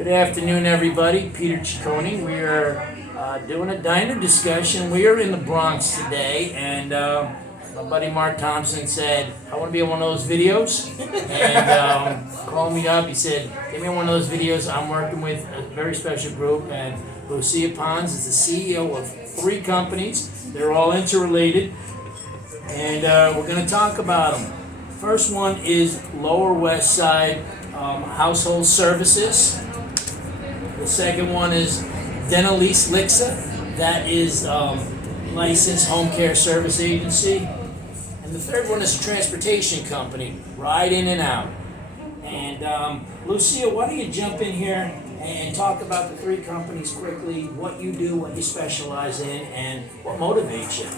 Good afternoon, everybody. Peter Ciccone. We are doing a diner discussion. We are in the Bronx today, and my buddy Marc Thompson said, I want to be in one of those videos. And called me up. He said, give me one of those videos. I'm working with a very special group, and Lucia Pons is the CEO of 3 companies. They're all interrelated, and we're going to talk about them. First one is Lower West Side Household Services. The second one is Denalise Lixa, that is licensed home care service agency. And the third one is a transportation company, Ride In and Out. And Lucia, why don't you jump in here and talk about the 3 companies quickly, what you do, what you specialize in, and what motivates you.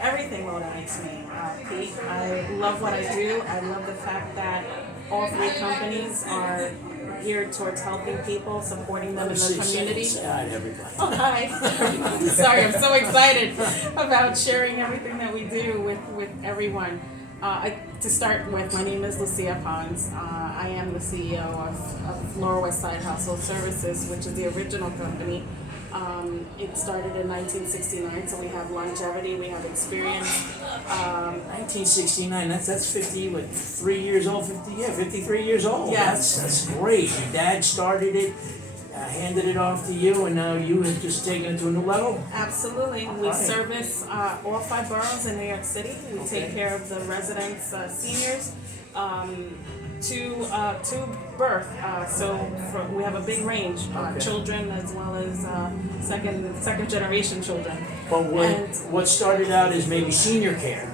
Everything motivates me, Pete. I love what I do. I love the fact that all 3 companies are geared towards helping people, supporting them in the community. Say hi to everybody. Oh, hi. Sorry, I'm so excited about sharing everything that we do with everyone. To start with, my name is Lucia Pons. I am the CEO of Lower West Side Household Services, which is the original company. It started in 1969, so we have longevity, we have experience. 1969, that's 50, what, 3 years old, 53 years old. Yes. That's great. Your dad started it, handed it off to you, and now you have just taken it to a new level? Absolutely. We service all 5 boroughs in New York City. We take care of the residents, seniors, to birth. We have a big range, children as well as second generation children. But what started out as maybe senior care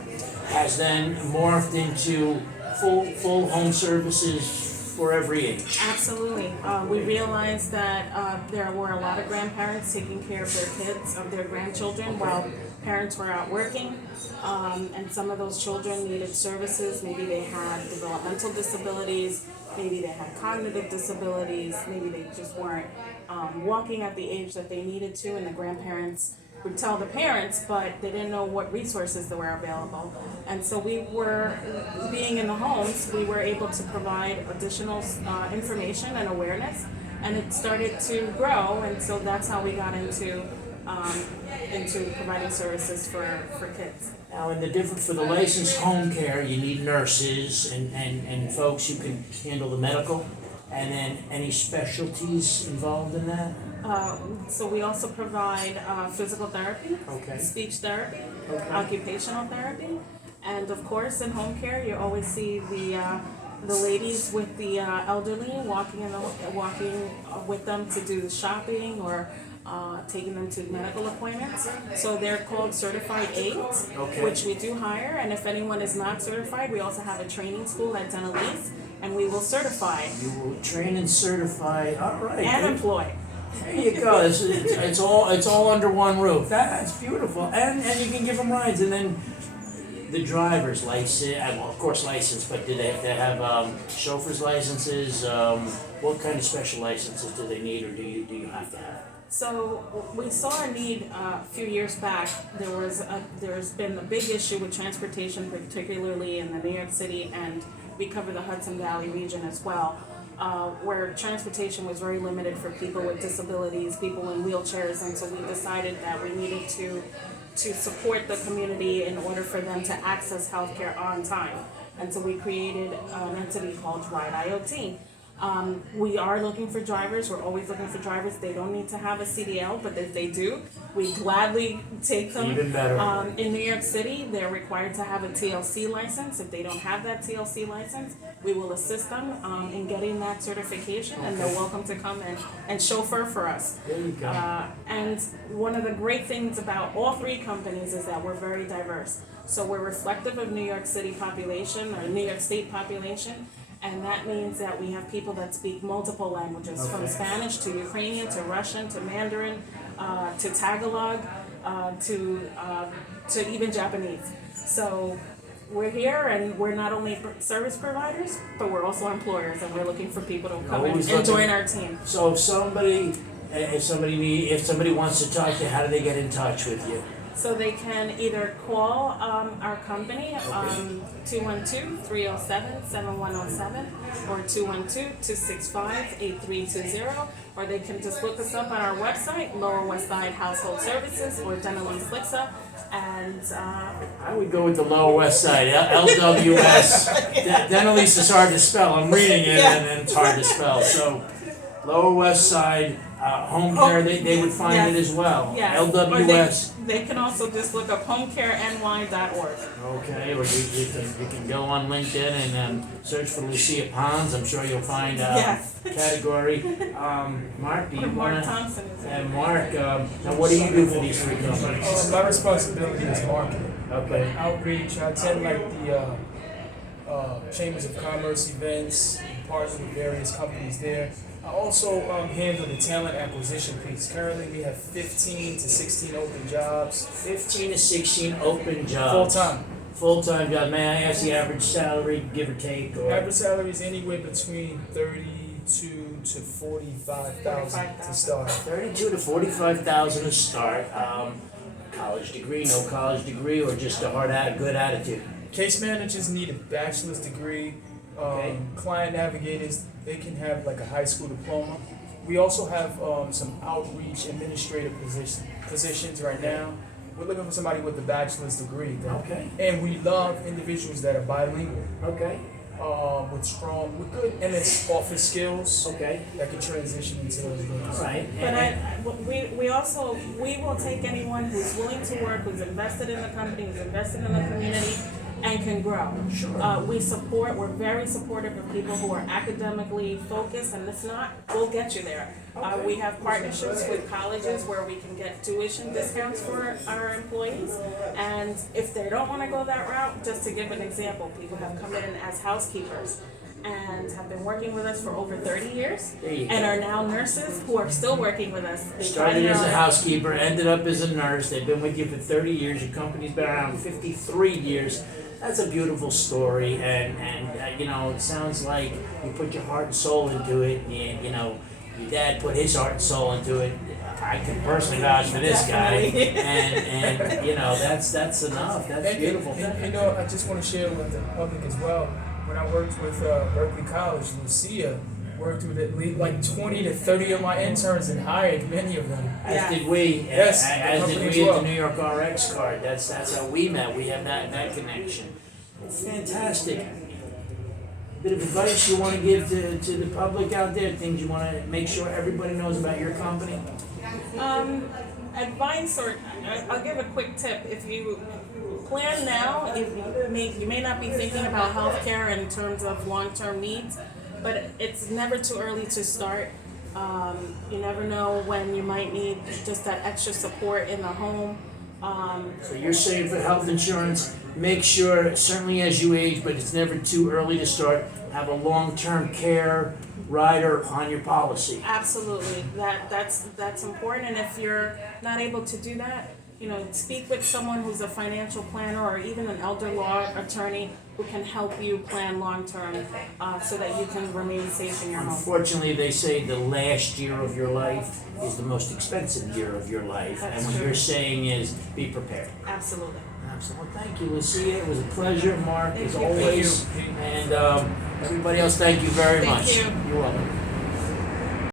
has then morphed into full home services for every age. Absolutely. We realized that there were a lot of grandparents taking care of their kids, of their grandchildren, while parents were out working. And some of those children needed services. Maybe they had developmental disabilities, maybe they had cognitive disabilities, maybe they just weren't walking at the age that they needed to, and the grandparents would tell the parents, but they didn't know what resources there were available. And so we were, being in the homes, we were able to provide additional information and awareness, and it started to grow, and so that's how we got into providing services for kids. Now, in the different, for the licensed home care, you need nurses and folks who can handle the medical, and then any specialties involved in that? So we also provide physical therapy, speech therapy, occupational therapy, and of course in home care you always see the ladies with the elderly walking with them to do the shopping or taking them to medical appointments. So they're called certified aides, which we do hire, and if anyone is not certified, we also have a training school at Denalise, and we will certify. You will train and certify, all right. And employ. There you go. It's all under one roof. That's beautiful. And you can give them rides. And then the driver's license, well, of course licensed, but do they have to have chauffeur's licenses? What kind of special licenses do they need, or do you have to have? So we saw a need a few years back. There's been a big issue with transportation, particularly in the New York City, and we cover the Hudson Valley region as well. Where transportation was very limited for people with disabilities, people in wheelchairs, and so we decided that we needed to support the community in order for them to access healthcare on time. And so we created an entity called Ride IoT. We are looking for drivers. We're always looking for drivers. They don't need to have a CDL, but if they do, we gladly take them. Even better. In New York City, they're required to have a TLC license. If they don't have that TLC license, we will assist them in getting that certification, and they're welcome to come and chauffeur for us. There you go. And one of the great things about all 3 companies is that we're very diverse. So we're reflective of New York City population or New York State population. And that means that we have people that speak multiple languages, from Spanish to Ukrainian to Russian to Mandarin to Tagalog to even Japanese. So we're here, and we're not only service providers, but we're also employers, and we're looking for people to come and join our team. So if somebody wants to talk to you, how do they get in touch with you? So they can either call our company, 212-307-7107 or 212-265-8320, or they can just look us up on our website, Lower West Side Household Services or Dentalese Lixa, and I would go with the Lower West Side, LWS. Dentalese is hard to spell. I'm reading it and it's hard to spell. So Lower West Side, Homecare, they would find it as well. yes. LWS. Or they can also just look up homecareny.org. Okay, or you can go on LinkedIn and search for Lucia Pons. I'm sure you'll find Yes. category. Marc, do you Marc want to? Thompson is And Marc, now what do you do for these three companies? My responsibility is marketing, Okay. outreach. I attend like the chambers of commerce events, partner with various companies there. I also handle the talent acquisition piece. Currently, we have 15 to 16 open jobs, 15 to 16 open jobs. full time. Full-time job. May I ask the average salary, give or take? Or? Average salary is anywhere between 32 to 45,000 to start. 32 to 45,000 to start. College degree, no college degree, or just a good attitude. Case managers need a bachelor's degree. Okay. Client navigators, they can have like a high school diploma. We also have some outreach administrative positions right now. We're looking for somebody with a bachelor's degree. Okay. And we love individuals that are bilingual, Okay. with good MS office skills Okay. that can transition into those roles. Right. But we will take anyone who's willing to work, who's invested in the company, who's invested in the community, and can grow. Sure. We're very supportive of people who are academically focused, and if not, we'll get you there. We have partnerships with colleges where we can get tuition discounts for our employees, and if they don't want to go that route, just to give an example, people have come in as housekeepers and have been working with us for over 30 years There you and go. are now nurses who are still working with us. They Started as a primarily- housekeeper, ended up as a nurse. They've been with you for 30 years. Your company's been around 53 years. That's a beautiful story, and it sounds like you put your heart and soul into it. And your dad put his heart and soul into it. I can personally vouch for this guy, Definitely. and that's enough. That's beautiful. And I just want to share with the public as well. When I worked with Berkeley College, Lucia worked with at least like 20 to 30 of my interns and hired many of them. As Yeah. did we. Yes, the As did company we as at well. the New York RX card. That's how we met. We have that connection. It's fantastic. Bit of advice you want to give to the public out there? Things you want to make sure everybody knows about your company? Advice, or I'll give a quick tip. If you plan now, you may not be thinking about healthcare in terms of long-term needs, but it's never too early to start. You never know when you might need just that extra support in the home. So you're saying for health insurance, make sure, certainly as you age, but it's never too early to start, have a long-term care rider on your policy. Absolutely, that's important. And if you're not able to do that, speak with someone who's a financial planner or even an elder law attorney who can help you plan long term, so that you can remain safe in your home. Unfortunately, they say the last year of your life is the most expensive year of your life, That's and what true. you're saying is be prepared. Absolutely. Absolutely. Thank you, Lucia. It was a pleasure, Marc, Thank as you. always. Thank you. And everybody else, thank you very Thank much. you. You're welcome.